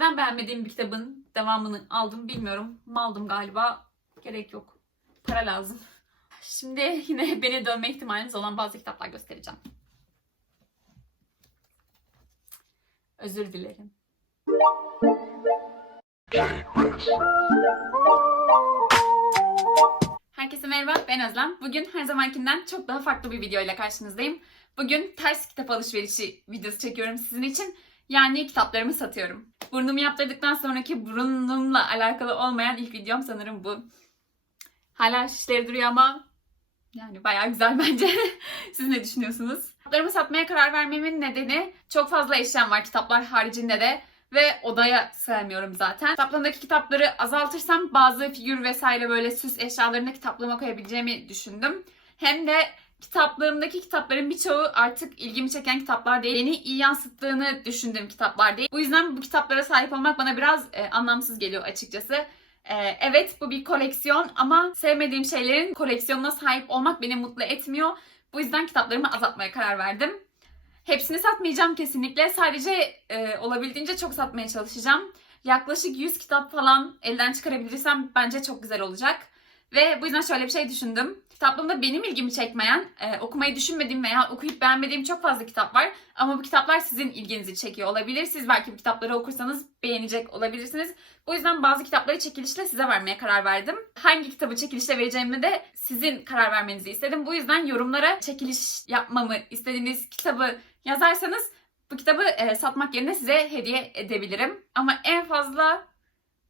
neden beğenmediğim bir kitabın devamını aldım bilmiyorum. Maldım galiba. Gerek yok. Para lazım. Şimdi yine beni dönme ihtimaliniz olan bazı kitaplar göstereceğim. Özür dilerim. Herkese merhaba, ben Özlem. Bugün her zamankinden çok daha farklı bir video ile karşınızdayım. Bugün ters kitap alışverişi videosu çekiyorum sizin için. Yani kitaplarımı satıyorum. Burnumu yaptırdıktan sonraki burnumla alakalı olmayan ilk videom sanırım bu. Hala şişleri duruyor ama yani bayağı güzel bence. Siz ne düşünüyorsunuz? Kitaplarımı satmaya karar vermemin nedeni çok fazla eşyam var kitaplar haricinde de ve odaya sığamıyorum zaten. Kitaplarımdaki kitapları azaltırsam bazı figür vesaire böyle süs eşyalarını kitaplığıma koyabileceğimi düşündüm. Hem de kitaplığımdaki kitapların birçoğu artık ilgimi çeken kitaplar değil. Beni iyi yansıttığını düşündüğüm kitaplar değil. Bu yüzden bu kitaplara sahip olmak bana biraz e, anlamsız geliyor açıkçası. E, evet bu bir koleksiyon ama sevmediğim şeylerin koleksiyonuna sahip olmak beni mutlu etmiyor. Bu yüzden kitaplarımı azaltmaya karar verdim. Hepsini satmayacağım kesinlikle. Sadece e, olabildiğince çok satmaya çalışacağım. Yaklaşık 100 kitap falan elden çıkarabilirsem bence çok güzel olacak. Ve bu yüzden şöyle bir şey düşündüm. Kitaplığımda benim ilgimi çekmeyen, e, okumayı düşünmediğim veya okuyup beğenmediğim çok fazla kitap var. Ama bu kitaplar sizin ilginizi çekiyor olabilir. Siz belki bu kitapları okursanız beğenecek olabilirsiniz. Bu yüzden bazı kitapları çekilişle size vermeye karar verdim. Hangi kitabı çekilişle vereceğimi de sizin karar vermenizi istedim. Bu yüzden yorumlara çekiliş yapmamı istediğiniz kitabı yazarsanız bu kitabı e, satmak yerine size hediye edebilirim. Ama en fazla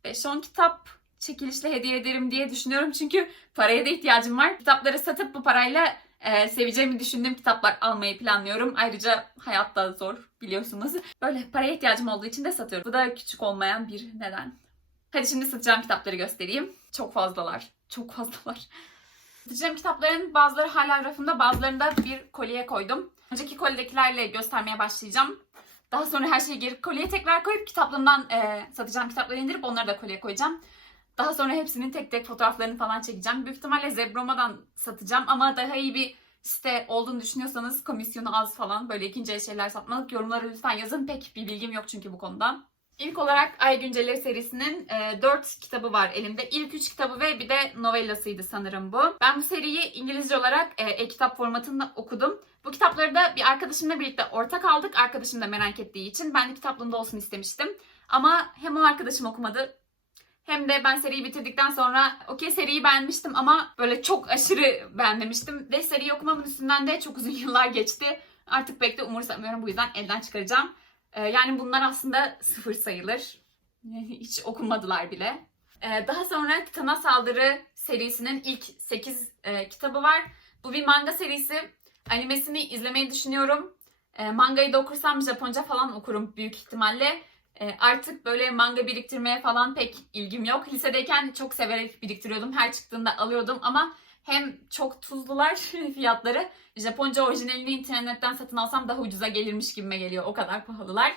5-10 kitap çekilişle hediye ederim diye düşünüyorum. Çünkü paraya da ihtiyacım var. Kitapları satıp bu parayla e, seveceğimi düşündüğüm kitaplar almayı planlıyorum. Ayrıca hayat da zor biliyorsunuz. Böyle paraya ihtiyacım olduğu için de satıyorum. Bu da küçük olmayan bir neden. Hadi şimdi satacağım kitapları göstereyim. Çok fazlalar. Çok fazlalar. Satacağım kitapların bazıları hala rafımda bazılarını da bir kolye koydum. Önceki kolyedekilerle göstermeye başlayacağım. Daha sonra her şeyi geri kolyeye tekrar koyup kitaplığımdan e, satacağım kitapları indirip onları da kolyeye koyacağım. Daha sonra hepsinin tek tek fotoğraflarını falan çekeceğim. Büyük ihtimalle Zebroma'dan satacağım ama daha iyi bir site olduğunu düşünüyorsanız komisyonu az falan böyle ikinci el şeyler satmalık yorumlara lütfen yazın. Pek bir bilgim yok çünkü bu konuda. İlk olarak Ay Günceleri serisinin e, 4 kitabı var elimde. İlk 3 kitabı ve bir de novellasıydı sanırım bu. Ben bu seriyi İngilizce olarak e, e-kitap formatında okudum. Bu kitapları da bir arkadaşımla birlikte ortak aldık. Arkadaşım da merak ettiği için ben de kitaplığında olsun istemiştim. Ama hem o arkadaşım okumadı hem de ben seriyi bitirdikten sonra okey seriyi beğenmiştim ama böyle çok aşırı beğenmemiştim. Ve seriyi okumamın üstünden de çok uzun yıllar geçti. Artık pek de umursamıyorum bu yüzden elden çıkaracağım. Ee, yani bunlar aslında sıfır sayılır. Hiç okunmadılar bile. Ee, daha sonra Titana Saldırı serisinin ilk 8 e, kitabı var. Bu bir manga serisi. Animesini izlemeyi düşünüyorum. E, mangayı da okursam Japonca falan okurum büyük ihtimalle. E, artık böyle manga biriktirmeye falan pek ilgim yok. Lisedeyken çok severek biriktiriyordum. Her çıktığında alıyordum ama hem çok tuzlular fiyatları. Japonca orijinalini internetten satın alsam daha ucuza gelirmiş gibime geliyor. O kadar pahalılar.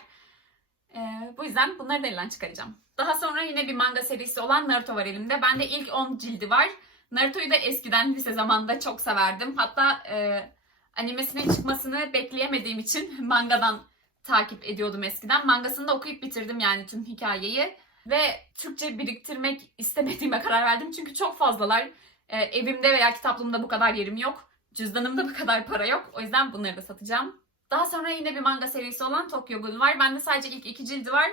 E, bu yüzden bunları da elden çıkaracağım. Daha sonra yine bir manga serisi olan Naruto var elimde. Bende ilk 10 cildi var. Naruto'yu da eskiden lise zamanında çok severdim. Hatta e, animesinin çıkmasını bekleyemediğim için mangadan takip ediyordum eskiden. Mangasını da okuyup bitirdim yani tüm hikayeyi. Ve Türkçe biriktirmek istemediğime karar verdim. Çünkü çok fazlalar. Ee, evimde veya kitaplığımda bu kadar yerim yok. Cüzdanımda bu kadar para yok. O yüzden bunları da satacağım. Daha sonra yine bir manga serisi olan Tokyo Ghoul var. Bende sadece ilk iki cildi var.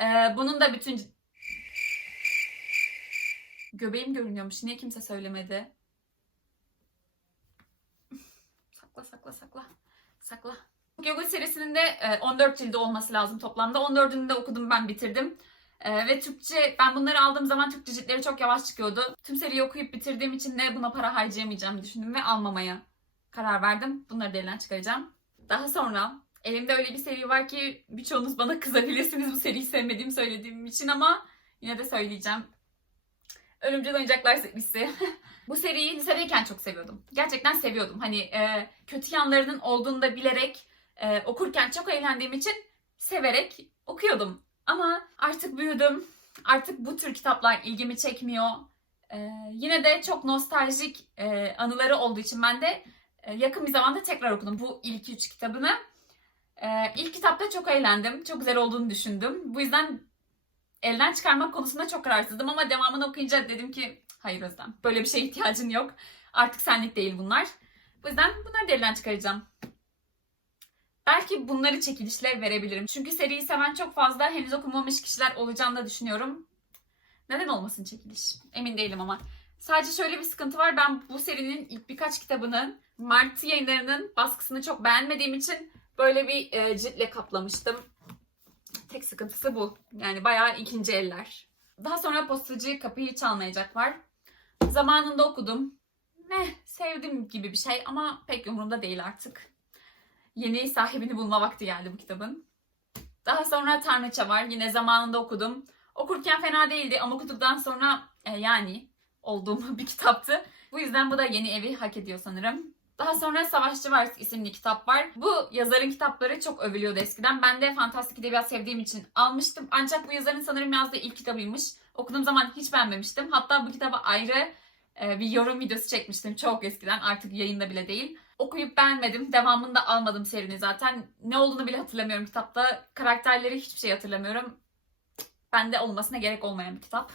Ee, bunun da bütün... Göbeğim görünüyormuş. Niye kimse söylemedi? sakla sakla sakla. Sakla. Yoga serisinin de e, 14 cildi olması lazım toplamda. 14'ünü de okudum ben bitirdim. E, ve Türkçe ben bunları aldığım zaman Türkçe ciltleri çok yavaş çıkıyordu. Tüm seriyi okuyup bitirdiğim için de buna para harcayamayacağımı düşündüm ve almamaya karar verdim. Bunları da elden çıkaracağım. Daha sonra elimde öyle bir seri var ki birçoğunuz bana kızabilirsiniz bu seriyi sevmediğimi söylediğim için ama yine de söyleyeceğim. Ölümcül Oyuncaklar serisi. bu seriyi lisedeyken çok seviyordum. Gerçekten seviyordum. Hani e, kötü yanlarının olduğunu da bilerek e, okurken çok eğlendiğim için severek okuyordum. Ama artık büyüdüm. Artık bu tür kitaplar ilgimi çekmiyor. E, yine de çok nostaljik e, anıları olduğu için ben de e, yakın bir zamanda tekrar okudum bu ilk üç kitabını. E, ilk kitapta çok eğlendim. Çok güzel olduğunu düşündüm. Bu yüzden elden çıkarmak konusunda çok kararsızdım ama devamını okuyunca dedim ki hayır Özlem böyle bir şeye ihtiyacın yok. Artık senlik değil bunlar. Bu yüzden bunları da elden çıkaracağım. Belki bunları çekilişle verebilirim. Çünkü seriyi seven çok fazla henüz okumamış kişiler olacağını da düşünüyorum. Neden olmasın çekiliş? Emin değilim ama. Sadece şöyle bir sıkıntı var. Ben bu serinin ilk birkaç kitabının Mart yayınlarının baskısını çok beğenmediğim için böyle bir e, ciltle kaplamıştım. Tek sıkıntısı bu. Yani bayağı ikinci eller. Daha sonra postacı kapıyı çalmayacak var. Zamanında okudum. Ne sevdim gibi bir şey ama pek umurumda değil artık. Yeni sahibini bulma vakti geldi bu kitabın. Daha sonra Tanrıça var. Yine zamanında okudum. Okurken fena değildi ama okuduktan sonra e, yani olduğum bir kitaptı. Bu yüzden bu da yeni evi hak ediyor sanırım. Daha sonra Savaşçı Vars isimli kitap var. Bu yazarın kitapları çok övülüyordu eskiden. Ben de fantastik edebiyat sevdiğim için almıştım. Ancak bu yazarın sanırım yazdığı ilk kitabıymış. Okuduğum zaman hiç beğenmemiştim. Hatta bu kitaba ayrı e, bir yorum videosu çekmiştim çok eskiden. Artık yayında bile değil. Okuyup beğenmedim. Devamını da almadım serinin zaten. Ne olduğunu bile hatırlamıyorum kitapta. Karakterleri hiçbir şey hatırlamıyorum. Bende olmasına gerek olmayan bir kitap.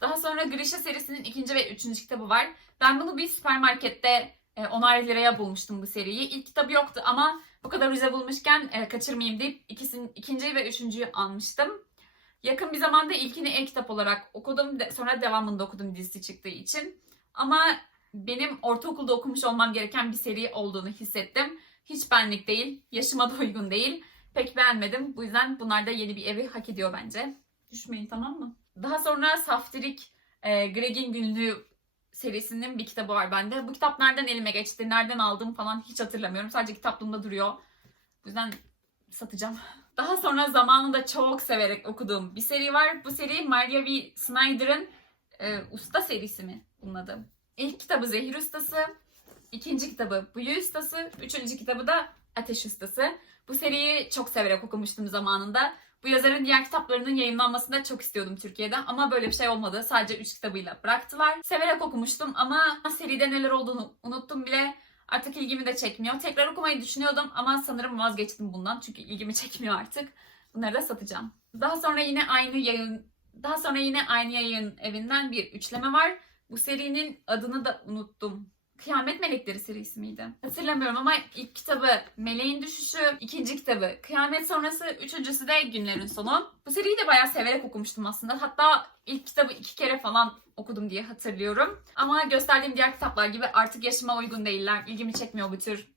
Daha sonra Grisha serisinin ikinci ve üçüncü kitabı var. Ben bunu bir süpermarkette e, 10'ar liraya bulmuştum bu seriyi. İlk kitabı yoktu ama bu kadar ucuza bulmuşken e, kaçırmayayım deyip ikisinin, ikinciyi ve üçüncüyü almıştım. Yakın bir zamanda ilkini e-kitap olarak okudum. Sonra devamını da okudum dizisi çıktığı için. Ama benim ortaokulda okumuş olmam gereken bir seri olduğunu hissettim. Hiç benlik değil. Yaşıma da uygun değil. Pek beğenmedim. Bu yüzden bunlar da yeni bir evi hak ediyor bence. Düşmeyin tamam mı? Daha sonra Saftirik e, Greg'in Günlüğü serisinin bir kitabı var bende. Bu kitap nereden elime geçti, nereden aldım falan hiç hatırlamıyorum. Sadece kitaplığımda duruyor. Bu yüzden satacağım. Daha sonra zamanında çok severek okuduğum bir seri var. Bu seri Maria V. Snyder'ın e, Usta serisi mi bunun adı? İlk kitabı Zehir Ustası, ikinci kitabı Büyü Ustası, üçüncü kitabı da Ateş Ustası. Bu seriyi çok severek okumuştum zamanında. Bu yazarın diğer kitaplarının yayınlanmasını da çok istiyordum Türkiye'de ama böyle bir şey olmadı. Sadece 3 kitabıyla bıraktılar. Severek okumuştum ama seride neler olduğunu unuttum bile. Artık ilgimi de çekmiyor. Tekrar okumayı düşünüyordum ama sanırım vazgeçtim bundan çünkü ilgimi çekmiyor artık. Bunları da satacağım. Daha sonra yine aynı yayın daha sonra yine aynı yayın evinden bir üçleme var. Bu serinin adını da unuttum. Kıyamet Melekleri serisi miydi? Hatırlamıyorum ama ilk kitabı Meleğin Düşüşü, ikinci kitabı Kıyamet Sonrası, üçüncüsü de Günlerin Sonu. Bu seriyi de bayağı severek okumuştum aslında. Hatta ilk kitabı iki kere falan okudum diye hatırlıyorum. Ama gösterdiğim diğer kitaplar gibi artık yaşıma uygun değiller. İlgimi çekmiyor bu tür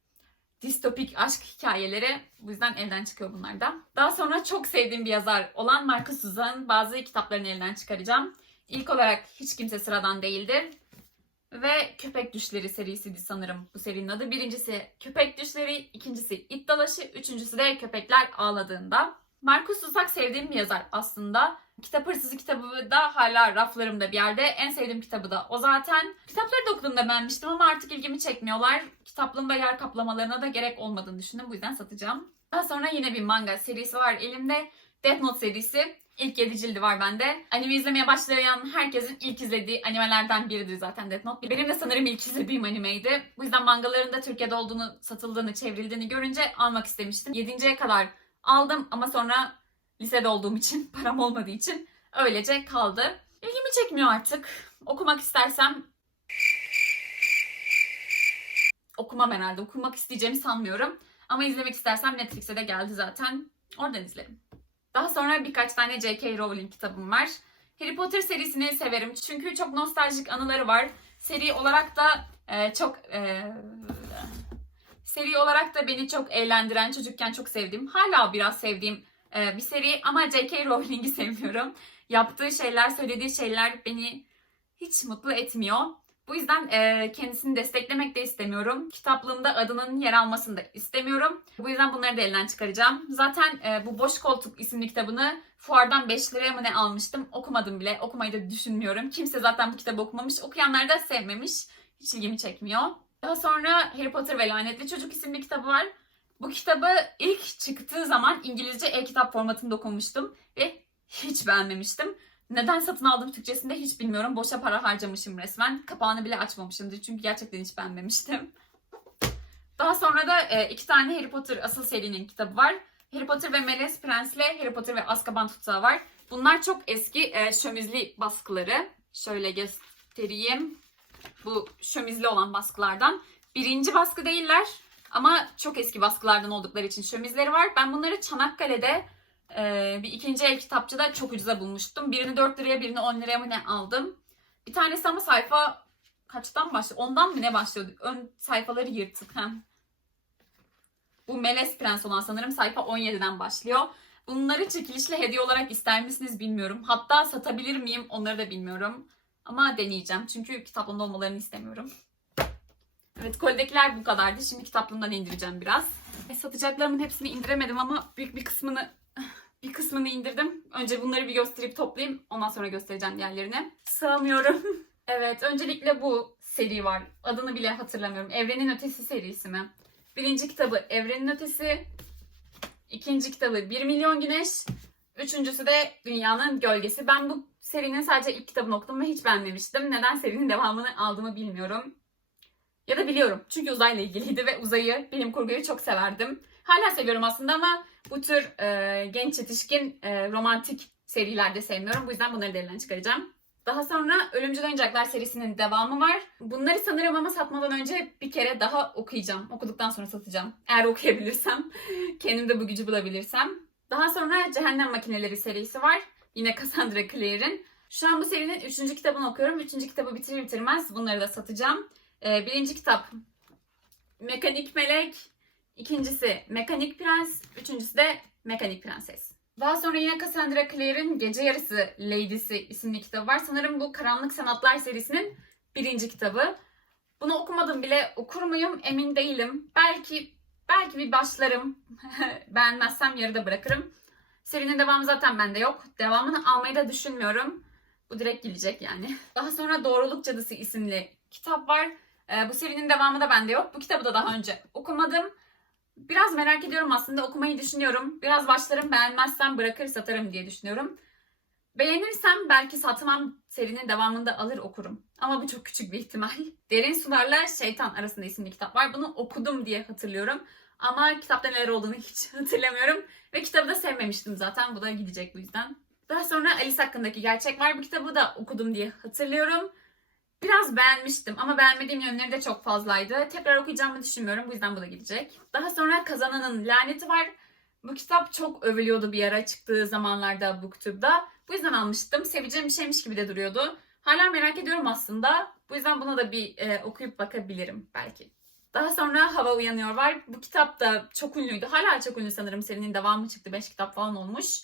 distopik aşk hikayeleri. Bu yüzden elden çıkıyor bunlar da. Daha sonra çok sevdiğim bir yazar olan Marcus Suzan'ın bazı kitaplarını elden çıkaracağım. İlk olarak Hiç Kimse Sıradan Değildir ve Köpek Düşleri serisiydi sanırım bu serinin adı. Birincisi Köpek Düşleri, ikincisi İt Dalaşı, üçüncüsü de Köpekler Ağladığında. Markus Uzak sevdiğim bir yazar aslında. Kitap Hırsızı kitabı da hala raflarımda bir yerde. En sevdiğim kitabı da o zaten. Kitapları da okuduğumda beğenmiştim ama artık ilgimi çekmiyorlar. Kitaplığımda yer kaplamalarına da gerek olmadığını düşündüm. Bu yüzden satacağım. Daha sonra yine bir manga serisi var elimde. Death Note serisi. İlk 7 cildi var bende. Anime izlemeye başlayan herkesin ilk izlediği animelerden biridir zaten Death Note. Benim de sanırım ilk izlediğim animeydi. Bu yüzden mangaların da Türkiye'de olduğunu, satıldığını, çevrildiğini görünce almak istemiştim. 7.ye kadar aldım ama sonra lisede olduğum için, param olmadığı için öylece kaldı. İlgimi çekmiyor artık. Okumak istersem okumam herhalde. Okumak isteyeceğimi sanmıyorum. Ama izlemek istersem Netflix'e de geldi zaten. Oradan izlerim. Daha sonra birkaç tane J.K. Rowling kitabım var. Harry Potter serisini severim çünkü çok nostaljik anıları var. Seri olarak da e, çok e, seri olarak da beni çok eğlendiren, çocukken çok sevdiğim, hala biraz sevdiğim e, bir seri ama J.K. Rowling'i sevmiyorum. Yaptığı şeyler, söylediği şeyler beni hiç mutlu etmiyor. Bu yüzden e, kendisini desteklemek de istemiyorum. Kitaplığımda adının yer almasını da istemiyorum. Bu yüzden bunları da elden çıkaracağım. Zaten e, bu Boş Koltuk isimli kitabını fuardan 5 liraya mı ne almıştım. Okumadım bile. Okumayı da düşünmüyorum. Kimse zaten bu kitabı okumamış. Okuyanlar da sevmemiş. Hiç ilgimi çekmiyor. Daha sonra Harry Potter ve Lanetli Çocuk isimli kitabı var. Bu kitabı ilk çıktığı zaman İngilizce e-kitap formatında okumuştum ve hiç beğenmemiştim. Neden satın aldım Türkçesinde hiç bilmiyorum. Boşa para harcamışım resmen. Kapağını bile açmamışımdır çünkü gerçekten hiç beğenmemiştim. Daha sonra da e, iki tane Harry Potter asıl serinin kitabı var. Harry Potter ve Melez Prens'le Harry Potter ve Azkaban Tutsağı var. Bunlar çok eski e, şömizli baskıları. Şöyle göstereyim. Bu şömizli olan baskılardan. Birinci baskı değiller ama çok eski baskılardan oldukları için şömizleri var. Ben bunları Çanakkale'de e, bir ikinci el kitapçıda çok ucuza bulmuştum. Birini 4 liraya birini 10 liraya mı ne aldım. Bir tanesi ama sayfa kaçtan başlıyor? Ondan mı ne başlıyordu? Ön sayfaları yırtık. Hem. Bu Melez Prens olan sanırım sayfa 17'den başlıyor. Bunları çekilişle hediye olarak ister misiniz bilmiyorum. Hatta satabilir miyim onları da bilmiyorum. Ama deneyeceğim. Çünkü kitaplığında olmalarını istemiyorum. Evet kolidekiler bu kadardı. Şimdi kitaplığımdan indireceğim biraz. E, satacaklarımın hepsini indiremedim ama büyük bir kısmını bir kısmını indirdim. Önce bunları bir gösterip toplayayım. Ondan sonra göstereceğim diğerlerini. Sığamıyorum. evet öncelikle bu seri var. Adını bile hatırlamıyorum. Evrenin Ötesi serisi mi? Birinci kitabı Evrenin Ötesi. İkinci kitabı 1 Milyon Güneş. Üçüncüsü de Dünyanın Gölgesi. Ben bu serinin sadece ilk kitabını okudum ve hiç beğenmemiştim. Neden serinin devamını aldığımı bilmiyorum. Ya da biliyorum. Çünkü uzayla ilgiliydi ve uzayı, bilim kurguyu çok severdim. Hala seviyorum aslında ama bu tür e, genç yetişkin e, romantik serilerde sevmiyorum. Bu yüzden bunları da çıkaracağım. Daha sonra Ölümcül Oyuncaklar serisinin devamı var. Bunları sanırım ama satmadan önce bir kere daha okuyacağım. Okuduktan sonra satacağım. Eğer okuyabilirsem. Kendimde bu gücü bulabilirsem. Daha sonra Cehennem Makineleri serisi var. Yine Cassandra Clare'in. Şu an bu serinin 3. kitabını okuyorum. 3. kitabı bitirir bitirmez bunları da satacağım. Ee, birinci kitap Mekanik Melek. İkincisi Mekanik Prens. Üçüncüsü de Mekanik Prenses. Daha sonra yine Cassandra Clare'in Gece Yarısı Lady'si isimli kitabı var. Sanırım bu Karanlık Sanatlar serisinin birinci kitabı. Bunu okumadım bile okur muyum emin değilim. Belki belki bir başlarım. Beğenmezsem yarıda bırakırım. Serinin devamı zaten bende yok. Devamını almayı da düşünmüyorum. Bu direkt gelecek yani. Daha sonra Doğruluk Cadısı isimli kitap var. Ee, bu serinin devamı da bende yok. Bu kitabı da daha önce okumadım. Biraz merak ediyorum aslında okumayı düşünüyorum. Biraz başlarım beğenmezsem bırakır satarım diye düşünüyorum. Beğenirsem belki satmam serinin devamında alır okurum. Ama bu çok küçük bir ihtimal. Derin Sularla Şeytan arasında isimli kitap var. Bunu okudum diye hatırlıyorum. Ama kitapta neler olduğunu hiç hatırlamıyorum. Ve kitabı da sevmemiştim zaten. Bu da gidecek bu yüzden. Daha sonra Alice hakkındaki gerçek var. Bu kitabı da okudum diye hatırlıyorum. Biraz beğenmiştim ama beğenmediğim yönleri de çok fazlaydı. Tekrar okuyacağımı düşünmüyorum. Bu yüzden bu da gidecek. Daha sonra Kazananın Laneti var. Bu kitap çok övülüyordu bir ara çıktığı zamanlarda BookTube'da. Bu yüzden almıştım. Seveceğim bir şeymiş gibi de duruyordu. Hala merak ediyorum aslında. Bu yüzden buna da bir e, okuyup bakabilirim belki. Daha sonra Hava Uyanıyor var. Bu kitap da çok ünlüydü. Hala çok ünlü sanırım. Serinin devamı çıktı. 5 kitap falan olmuş.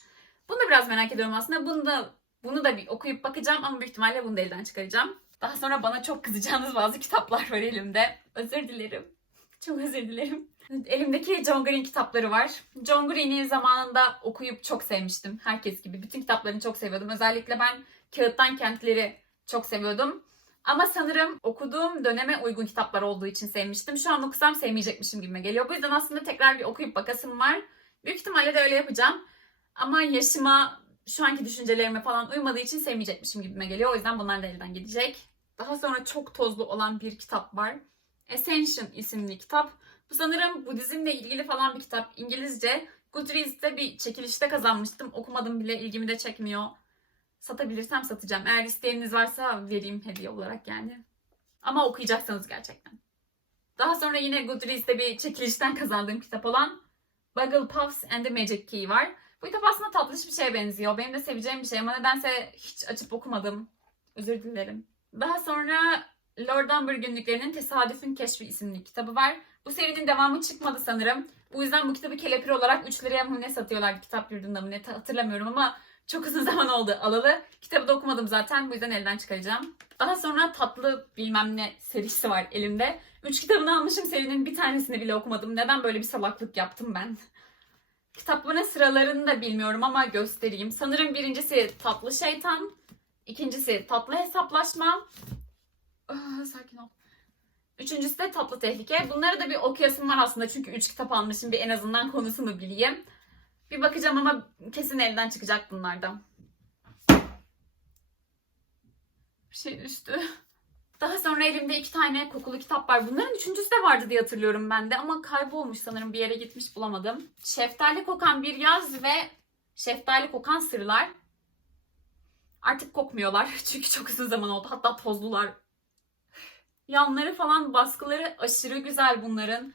Bunu da biraz merak ediyorum aslında. Bunu da bunu da bir okuyup bakacağım ama büyük ihtimalle bunu da elden çıkaracağım. Daha sonra bana çok kızacağınız bazı kitaplar var elimde. Özür dilerim. Çok özür dilerim. Elimdeki John Green kitapları var. John Green'i zamanında okuyup çok sevmiştim. Herkes gibi. Bütün kitaplarını çok seviyordum. Özellikle ben Kağıttan Kentleri çok seviyordum. Ama sanırım okuduğum döneme uygun kitaplar olduğu için sevmiştim. Şu an okusam sevmeyecekmişim gibi geliyor. Bu yüzden aslında tekrar bir okuyup bakasım var. Büyük ihtimalle de öyle yapacağım. Ama yaşıma, şu anki düşüncelerime falan uymadığı için sevmeyecekmişim gibime geliyor. O yüzden bunlar da elden gidecek. Daha sonra çok tozlu olan bir kitap var. Ascension isimli kitap. Bu sanırım Budizmle ilgili falan bir kitap. İngilizce. Goodreads'te bir çekilişte kazanmıştım. Okumadım bile ilgimi de çekmiyor. Satabilirsem satacağım. Eğer isteyeniniz varsa vereyim hediye olarak yani. Ama okuyacaksanız gerçekten. Daha sonra yine Goodreads'te bir çekilişten kazandığım kitap olan Buggle Puffs and the Magic Key var. Bu kitap aslında tatlış bir şeye benziyor. Benim de seveceğim bir şey ama nedense hiç açıp okumadım. Özür dilerim. Daha sonra Lord Dunbar günlüklerinin Tesadüfün Keşfi isimli kitabı var. Bu serinin devamı çıkmadı sanırım. Bu yüzden bu kitabı kelepir olarak 3 liraya mı ne satıyorlardı kitap yurdunda mı ne hatırlamıyorum ama çok uzun zaman oldu alalı. Kitabı da okumadım zaten bu yüzden elden çıkaracağım. Daha sonra tatlı bilmem ne serisi var elimde. 3 kitabını almışım serinin bir tanesini bile okumadım. Neden böyle bir salaklık yaptım ben? Kitapların sıralarını da bilmiyorum ama göstereyim. Sanırım birincisi Tatlı Şeytan. İkincisi Tatlı Hesaplaşma. Ah, sakin ol. Üçüncüsü de Tatlı Tehlike. Bunları da bir okuyasım var aslında çünkü üç kitap almışım. Bir en azından konusunu bileyim. Bir bakacağım ama kesin elden çıkacak bunlardan. Bir şey düştü. Daha sonra elimde iki tane kokulu kitap var. Bunların üçüncüsü de vardı diye hatırlıyorum ben de. Ama kaybolmuş sanırım bir yere gitmiş bulamadım. Şeftali kokan bir yaz ve şeftali kokan sırlar. Artık kokmuyorlar çünkü çok uzun zaman oldu. Hatta tozlular. Yanları falan baskıları aşırı güzel bunların.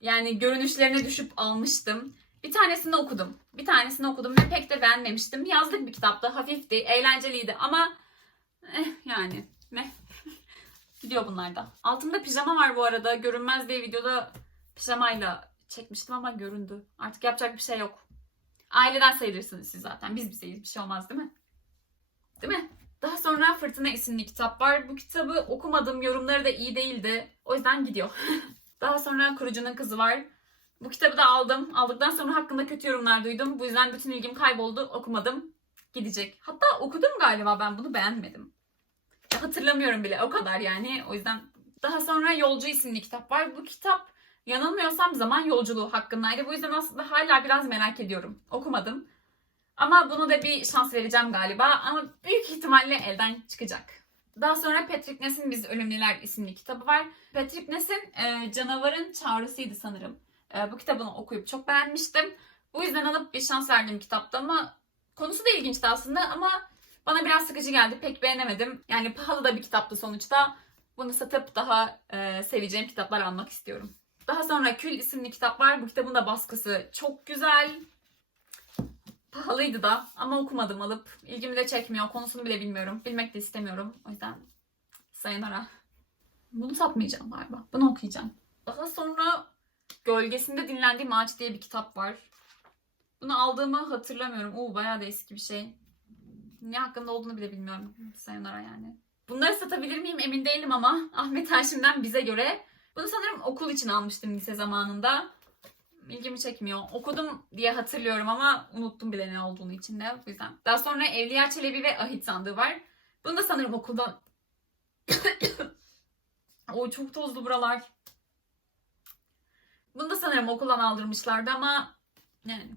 Yani görünüşlerine düşüp almıştım. Bir tanesini okudum. Bir tanesini okudum ve pek de beğenmemiştim. Yazlık bir kitaptı. Hafifti, eğlenceliydi ama eh, yani meh. Gidiyor bunlar da. Altımda pijama var bu arada. Görünmez diye videoda pijamayla çekmiştim ama göründü. Artık yapacak bir şey yok. Aileden sayılırsınız siz zaten. Biz bizeyiz. Bir şey olmaz değil mi? Değil mi? Daha sonra Fırtına isimli kitap var. Bu kitabı okumadım. Yorumları da iyi değildi. O yüzden gidiyor. Daha sonra Kurucunun Kızı var. Bu kitabı da aldım. Aldıktan sonra hakkında kötü yorumlar duydum. Bu yüzden bütün ilgim kayboldu. Okumadım. Gidecek. Hatta okudum galiba ben bunu beğenmedim. Hatırlamıyorum bile o kadar yani. O yüzden daha sonra Yolcu isimli kitap var. Bu kitap yanılmıyorsam zaman yolculuğu hakkındaydı. Bu yüzden aslında hala biraz merak ediyorum. Okumadım. Ama bunu da bir şans vereceğim galiba. Ama büyük ihtimalle elden çıkacak. Daha sonra Patrick Ness'in Biz Ölümlüler isimli kitabı var. Patrick Ness'in e, Canavarın Çağrısı'ydı sanırım. E, bu kitabını okuyup çok beğenmiştim. Bu yüzden alıp bir şans verdim kitapta ama konusu da ilginçti aslında ama bana biraz sıkıcı geldi. Pek beğenemedim. Yani pahalı da bir kitaptı sonuçta. Bunu satıp daha e, seveceğim kitaplar almak istiyorum. Daha sonra Kül isimli kitap var. Bu kitabın da baskısı çok güzel. Pahalıydı da ama okumadım alıp. İlgimi de çekmiyor. Konusunu bile bilmiyorum. Bilmek de istemiyorum. O yüzden sayonara. Bunu satmayacağım galiba. Bunu okuyacağım. Daha sonra Gölgesinde Dinlendiğim Ağaç diye bir kitap var. Bunu aldığımı hatırlamıyorum. Oo bayağı da eski bir şey. Ne hakkında olduğunu bile bilmiyorum. Sayonara yani. Bunları satabilir miyim emin değilim ama Ahmet Haşim'den bize göre. Bunu sanırım okul için almıştım lise zamanında. İlgimi çekmiyor. Okudum diye hatırlıyorum ama unuttum bile ne olduğunu içinde. O yüzden. Daha sonra Evliya Çelebi ve Ahit sandığı var. Bunu da sanırım okuldan... o çok tozlu buralar. Bunu da sanırım okuldan aldırmışlardı ama yani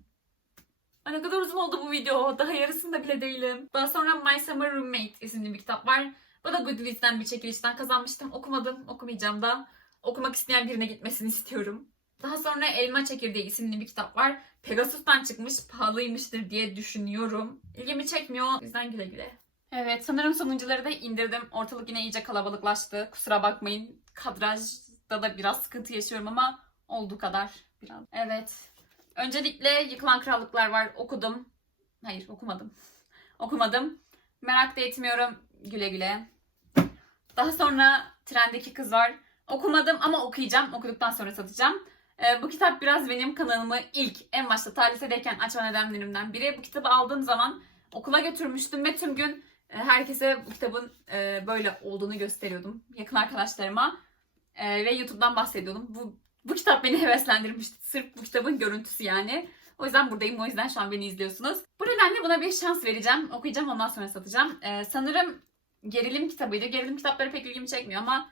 Ay ne kadar uzun oldu bu video. Daha yarısında bile değilim. Daha sonra My Summer Roommate isimli bir kitap var. Bu da Goodreads'ten bir çekilişten kazanmıştım. Okumadım, okumayacağım da. Okumak isteyen birine gitmesini istiyorum. Daha sonra Elma Çekirdeği isimli bir kitap var. Pegasus'tan çıkmış, pahalıymıştır diye düşünüyorum. İlgimi çekmiyor. O yüzden güle güle. Evet, sanırım sonuncuları da indirdim. Ortalık yine iyice kalabalıklaştı. Kusura bakmayın. Kadrajda da biraz sıkıntı yaşıyorum ama olduğu kadar biraz. Evet. Öncelikle Yıkılan Krallıklar var. Okudum. Hayır okumadım. okumadım. Merak da etmiyorum. Güle güle. Daha sonra Trendeki Kız var. Okumadım ama okuyacağım. Okuduktan sonra satacağım. Ee, bu kitap biraz benim kanalımı ilk en başta ta lisedeyken açma nedenlerimden biri. Bu kitabı aldığım zaman okula götürmüştüm ve tüm gün e, herkese bu kitabın e, böyle olduğunu gösteriyordum. Yakın arkadaşlarıma. E, ve YouTube'dan bahsediyordum. Bu bu kitap beni heveslendirmişti. Sırf bu kitabın görüntüsü yani. O yüzden buradayım. O yüzden şu an beni izliyorsunuz. Bu nedenle buna bir şans vereceğim. Okuyacağım ondan sonra satacağım. Ee, sanırım gerilim kitabıydı. Gerilim kitapları pek ilgimi çekmiyor ama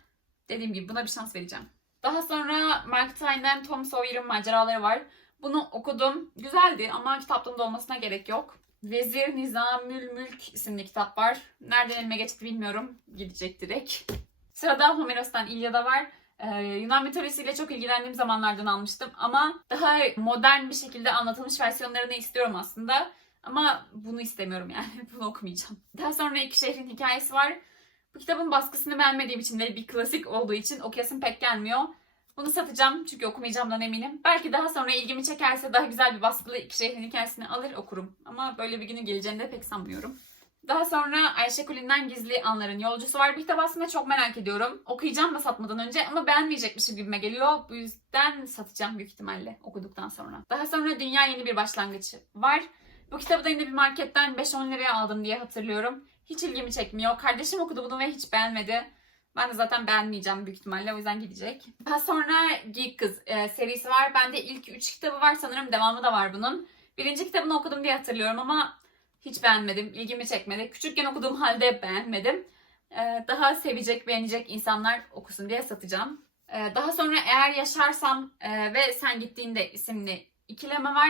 dediğim gibi buna bir şans vereceğim. Daha sonra Mark Twain'den Tom Sawyer'ın maceraları var. Bunu okudum. Güzeldi ama kitapta olmasına gerek yok. Vezir Nizamül Mülk isimli kitap var. Nereden elime geçti bilmiyorum. Gidecek direkt. Sırada Homeros'tan İlyada var. Ee, Yunan mitolojisiyle çok ilgilendiğim zamanlardan almıştım ama daha modern bir şekilde anlatılmış versiyonlarını istiyorum aslında. Ama bunu istemiyorum yani. Bunu okumayacağım. Daha sonra iki şehrin hikayesi var. Bu kitabın baskısını beğenmediğim için de bir klasik olduğu için okuyasım pek gelmiyor. Bunu satacağım çünkü okumayacağımdan eminim. Belki daha sonra ilgimi çekerse daha güzel bir baskılı iki şehrin hikayesini alır okurum. Ama böyle bir günü geleceğini de pek sanmıyorum. Daha sonra Ayşe Kulin'den Gizli Anların Yolcusu var. Bir kitap aslında çok merak ediyorum. Okuyacağım da satmadan önce ama beğenmeyecekmişim gibime geliyor. Bu yüzden satacağım büyük ihtimalle okuduktan sonra. Daha sonra Dünya Yeni Bir Başlangıç var. Bu kitabı da yine bir marketten 5-10 liraya aldım diye hatırlıyorum. Hiç ilgimi çekmiyor. Kardeşim okudu bunu ve hiç beğenmedi. Ben de zaten beğenmeyeceğim büyük ihtimalle o yüzden gidecek. Daha sonra Geek Kız e, serisi var. Bende ilk 3 kitabı var sanırım devamı da var bunun. Birinci kitabını okudum diye hatırlıyorum ama hiç beğenmedim. ilgimi çekmedi. Küçükken okuduğum halde beğenmedim. Ee, daha sevecek, beğenecek insanlar okusun diye satacağım. Ee, daha sonra Eğer Yaşarsam e, ve Sen Gittiğinde isimli ikileme var.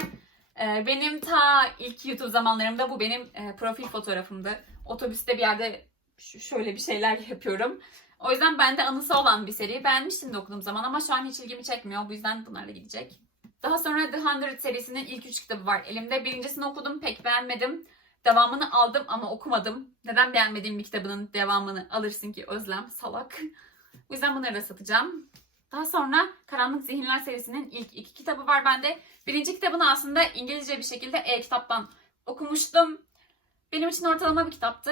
Ee, benim ta ilk YouTube zamanlarımda bu benim e, profil fotoğrafımdı. Otobüste bir yerde şöyle bir şeyler yapıyorum. O yüzden bende anısı olan bir seri. Beğenmiştim de okuduğum zaman ama şu an hiç ilgimi çekmiyor. Bu yüzden bunlarla gidecek. Daha sonra The Hundred serisinin ilk üç kitabı var elimde. Birincisini okudum pek beğenmedim. Devamını aldım ama okumadım. Neden beğenmediğim bir kitabının devamını alırsın ki Özlem salak. Bu yüzden bunları da satacağım. Daha sonra Karanlık Zihinler serisinin ilk iki kitabı var bende. Birinci kitabını aslında İngilizce bir şekilde e-kitaptan okumuştum. Benim için ortalama bir kitaptı.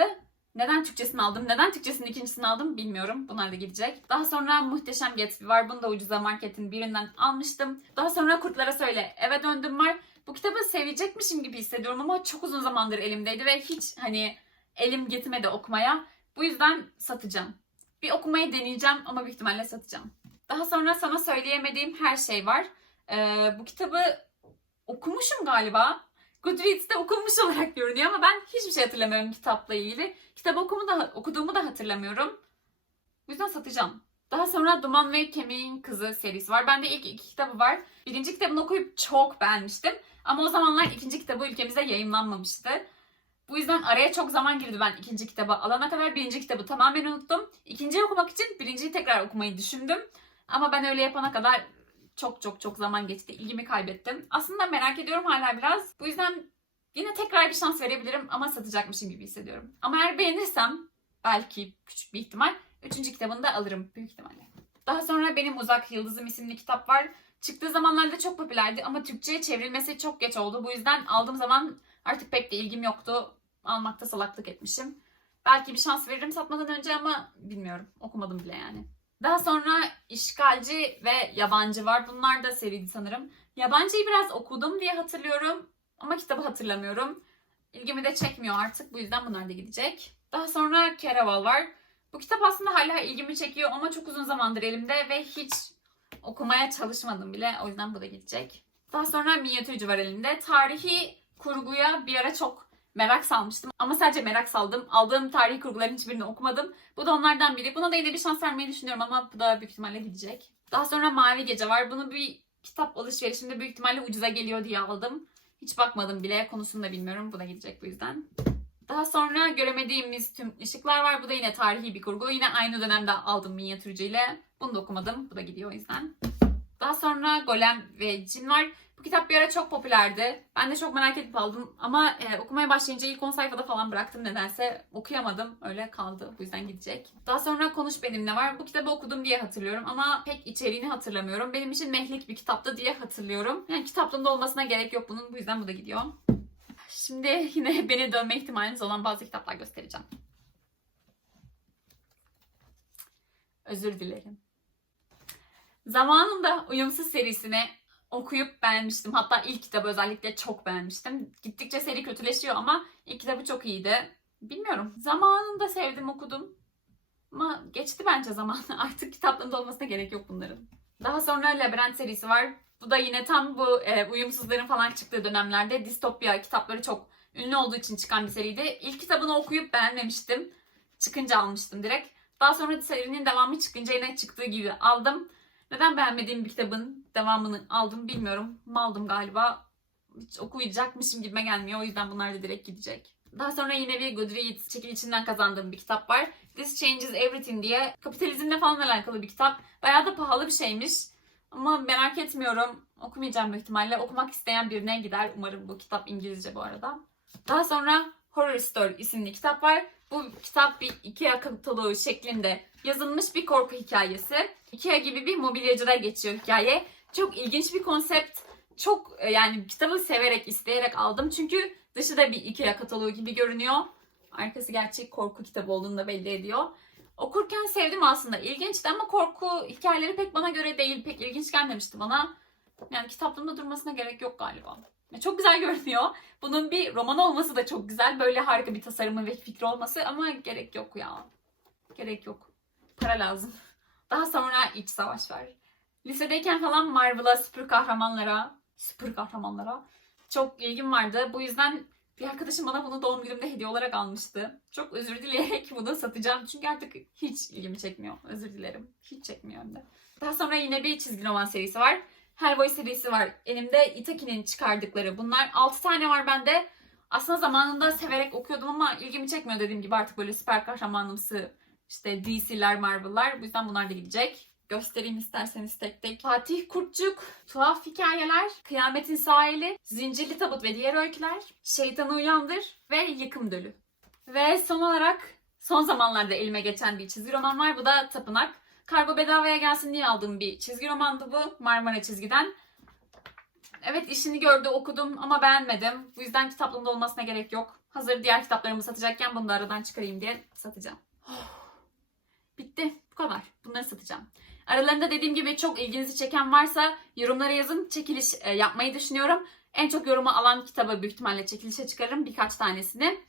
Neden Türkçesini aldım, neden Türkçesinin ikincisini aldım bilmiyorum. Bunlar da gidecek. Daha sonra Muhteşem Gatsby var. Bunu da ucuza marketin birinden almıştım. Daha sonra Kurtlara Söyle eve döndüm var. Bu kitabı sevecekmişim gibi hissediyorum ama çok uzun zamandır elimdeydi ve hiç hani elim gitmedi okumaya. Bu yüzden satacağım. Bir okumayı deneyeceğim ama büyük ihtimalle satacağım. Daha sonra sana söyleyemediğim her şey var. Ee, bu kitabı okumuşum galiba. Goodreads'te okunmuş olarak görünüyor ama ben hiçbir şey hatırlamıyorum kitapla ilgili. Kitap okumu da, okuduğumu da hatırlamıyorum. Bu yüzden satacağım. Daha sonra Duman ve Kemiğin Kızı serisi var. Bende ilk iki kitabı var. Birinci kitabını okuyup çok beğenmiştim. Ama o zamanlar ikinci kitabı ülkemizde yayınlanmamıştı. Bu yüzden araya çok zaman girdi ben ikinci kitabı alana kadar. Birinci kitabı tamamen unuttum. İkinciyi okumak için birinciyi tekrar okumayı düşündüm. Ama ben öyle yapana kadar çok çok çok zaman geçti. İlgimi kaybettim. Aslında merak ediyorum hala biraz. Bu yüzden yine tekrar bir şans verebilirim ama satacakmışım gibi hissediyorum. Ama eğer beğenirsem belki küçük bir ihtimal üçüncü kitabını da alırım büyük ihtimalle. Daha sonra benim Uzak Yıldızım isimli kitap var. Çıktığı zamanlarda çok popülerdi ama Türkçe'ye çevrilmesi çok geç oldu. Bu yüzden aldığım zaman artık pek de ilgim yoktu. Almakta salaklık etmişim. Belki bir şans veririm satmadan önce ama bilmiyorum. Okumadım bile yani. Daha sonra işgalci ve yabancı var. Bunlar da seriydi sanırım. Yabancıyı biraz okudum diye hatırlıyorum. Ama kitabı hatırlamıyorum. İlgimi de çekmiyor artık. Bu yüzden bunlar da gidecek. Daha sonra Keraval var. Bu kitap aslında hala ilgimi çekiyor ama çok uzun zamandır elimde ve hiç okumaya çalışmadım bile. O yüzden bu da gidecek. Daha sonra minyatürcü var elimde. Tarihi kurguya bir ara çok merak salmıştım. Ama sadece merak saldım. Aldığım tarihi kurguların hiçbirini okumadım. Bu da onlardan biri. Buna da yine bir şans vermeyi düşünüyorum ama bu da büyük ihtimalle gidecek. Daha sonra Mavi Gece var. Bunu bir kitap alışverişinde büyük ihtimalle ucuza geliyor diye aldım. Hiç bakmadım bile. Konusunu da bilmiyorum. Bu da gidecek bu yüzden. Daha sonra göremediğimiz tüm ışıklar var. Bu da yine tarihi bir kurgu. Yine aynı dönemde aldım minyatürcüyle. Bunu da okumadım. Bu da gidiyor o yüzden. Daha sonra Golem ve Cin var. Kitap bir ara çok popülerdi. Ben de çok merak edip aldım. Ama e, okumaya başlayınca ilk 10 sayfada falan bıraktım nedense. Okuyamadım. Öyle kaldı. Bu yüzden gidecek. Daha sonra Konuş Benimle var. Bu kitabı okudum diye hatırlıyorum ama pek içeriğini hatırlamıyorum. Benim için mehlik bir kitaptı diye hatırlıyorum. Yani kitaplığında olmasına gerek yok bunun. Bu yüzden bu da gidiyor. Şimdi yine beni dönme ihtimaliniz olan bazı kitaplar göstereceğim. Özür dilerim. Zamanında Uyumsuz serisini okuyup beğenmiştim. Hatta ilk kitabı özellikle çok beğenmiştim. Gittikçe seri kötüleşiyor ama ilk kitabı çok iyiydi. Bilmiyorum. Zamanında sevdim okudum. Ama geçti bence zaman. Artık kitaplarında olmasına gerek yok bunların. Daha sonra Labirent serisi var. Bu da yine tam bu e, uyumsuzların falan çıktığı dönemlerde distopya kitapları çok ünlü olduğu için çıkan bir seriydi. İlk kitabını okuyup beğenmemiştim. Çıkınca almıştım direkt. Daha sonra serinin devamı çıkınca yine çıktığı gibi aldım. Neden beğenmediğim bir kitabın devamını aldım bilmiyorum. Maldım galiba. Hiç okuyacakmışım gibime gelmiyor. O yüzden bunlar da direkt gidecek. Daha sonra yine bir Goodreads çekilişinden kazandığım bir kitap var. This Changes Everything diye kapitalizmle falan alakalı bir kitap. Bayağı da pahalı bir şeymiş. Ama merak etmiyorum. Okumayacağım büyük ihtimalle. Okumak isteyen birine gider. Umarım bu kitap İngilizce bu arada. Daha sonra Horror Story isimli kitap var. Bu kitap bir Ikea kataloğu şeklinde yazılmış bir korku hikayesi. Ikea gibi bir mobilyacıda geçiyor hikaye. Çok ilginç bir konsept. Çok e, yani kitabı severek, isteyerek aldım. Çünkü dışı da bir Ikea kataloğu gibi görünüyor. Arkası gerçek korku kitabı olduğunu da belli ediyor. Okurken sevdim aslında. İlginçti ama korku hikayeleri pek bana göre değil. Pek ilginç gelmemişti bana. Yani kitaplığımda durmasına gerek yok galiba. Çok güzel görünüyor. Bunun bir roman olması da çok güzel. Böyle harika bir tasarımı ve fikri olması ama gerek yok ya. Gerek yok. Para lazım. Daha sonra iç savaş var. Lisedeyken falan Marvel'a, süper kahramanlara, süper kahramanlara çok ilgim vardı. Bu yüzden bir arkadaşım bana bunu doğum günümde hediye olarak almıştı. Çok özür dileyerek bunu satacağım. Çünkü artık hiç ilgimi çekmiyor. Özür dilerim. Hiç çekmiyor hem. Daha sonra yine bir çizgi roman serisi var. Hellboy serisi var. Elimde Itaki'nin çıkardıkları. Bunlar 6 tane var bende. Aslında zamanında severek okuyordum ama ilgimi çekmiyor dediğim gibi artık böyle süper kahramanımsı işte DC'ler, Marvel'lar. Bu yüzden bunlar da gidecek. göstereyim isterseniz tek tek. Fatih Kurtçuk, Tuhaf Hikayeler, Kıyametin Sahili, Zincirli Tabut ve Diğer Öyküler, Şeytanı Uyandır ve Yıkım Dölü. Ve son olarak son zamanlarda elime geçen bir çizgi roman var. Bu da Tapınak. Kargo bedavaya gelsin diye aldığım bir çizgi romandı bu. Marmara çizgiden. Evet işini gördü okudum ama beğenmedim. Bu yüzden kitaplığımda olmasına gerek yok. Hazır diğer kitaplarımı satacakken bunu da aradan çıkarayım diye satacağım. Bitti. Bu kadar. Bunları satacağım. Aralarında dediğim gibi çok ilginizi çeken varsa yorumlara yazın. Çekiliş e, yapmayı düşünüyorum. En çok yorumu alan kitabı büyük ihtimalle çekilişe çıkarırım. Birkaç tanesini.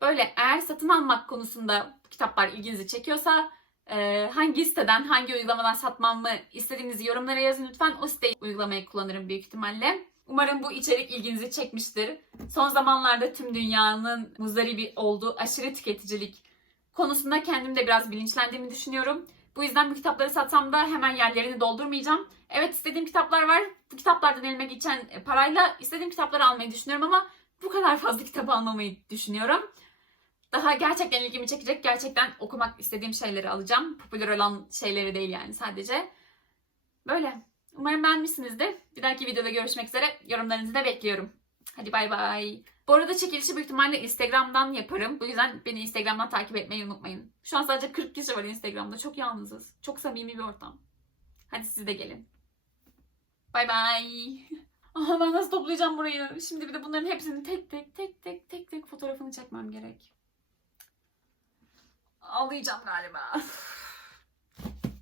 Böyle eğer satın almak konusunda kitaplar ilginizi çekiyorsa e, hangi siteden, hangi uygulamadan satmamı istediğinizi yorumlara yazın lütfen. O siteyi uygulamayı kullanırım büyük ihtimalle. Umarım bu içerik ilginizi çekmiştir. Son zamanlarda tüm dünyanın muzdaribi olduğu aşırı tüketicilik konusunda kendim de biraz bilinçlendiğimi düşünüyorum. Bu yüzden bu kitapları satsam da hemen yerlerini doldurmayacağım. Evet istediğim kitaplar var. Bu kitaplardan elime geçen parayla istediğim kitapları almayı düşünüyorum ama bu kadar fazla kitap almamayı düşünüyorum. Daha gerçekten ilgimi çekecek, gerçekten okumak istediğim şeyleri alacağım. Popüler olan şeyleri değil yani sadece. Böyle. Umarım beğenmişsinizdir. Bir dahaki videoda görüşmek üzere. Yorumlarınızı da bekliyorum. Hadi bay bay. Bu arada çekilişi büyük ihtimalle Instagram'dan yaparım. Bu yüzden beni Instagram'dan takip etmeyi unutmayın. Şu an sadece 40 kişi var Instagram'da. Çok yalnızız. Çok samimi bir ortam. Hadi siz de gelin. Bay bay. Aha ben nasıl toplayacağım burayı? Şimdi bir de bunların hepsini tek tek tek tek tek tek fotoğrafını çekmem gerek. Ağlayacağım galiba.